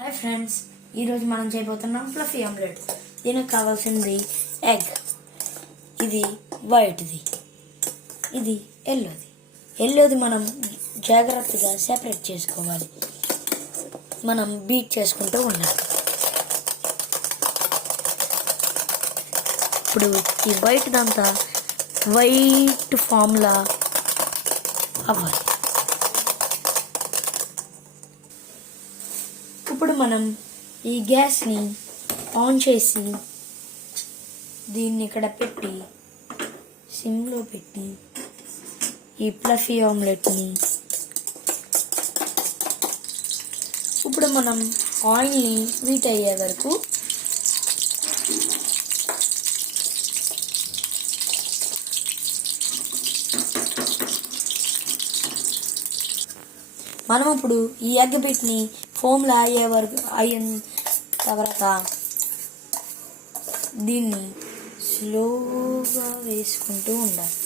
Hi friends, ఈరోజు మనం చేయబోతున్నాం ఫ్లఫీ ఆమ్లెట్. దీనికి కావాల్సింది ఎగ్. ఇది వైట్ది, ఇది ఎల్లోది మనం జాగ్రత్తగా సెపరేట్ చేసుకోవాలి. మనం బీట్ చేసుకుంటూ ఉండాలి. ఇప్పుడు ఈ వైట్దంతా వైట్ ఫామ్లా అవ్వాలి. ఇప్పుడు మనం ఈ గ్యాస్ని ఆన్ చేసి దీన్ని ఇక్కడ పెట్టి సిమ్లో పెట్టి ఈ ఫ్లఫీ ఆమ్లెట్ని ఇప్పుడు మనం ఆయిల్ని హీట్ అయ్యే వరకు మనం ఇప్పుడు ఈ ఎగ్ బిట్ని ఫోమ్లా అయ్యే వరకు అయిన తర్వాత దీన్ని స్లోగా వేసుకుంటూ ఉండాలి.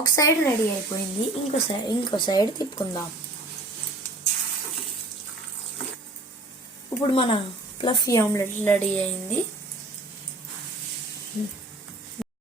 ఒక సైడ్ రెడీ అయిపోయింది, ఇంకో సైడ్ తిప్పుకుందాం. ఇప్పుడు మన ఫ్లఫీ ఆమ్లెట్ రెడీ అయింది.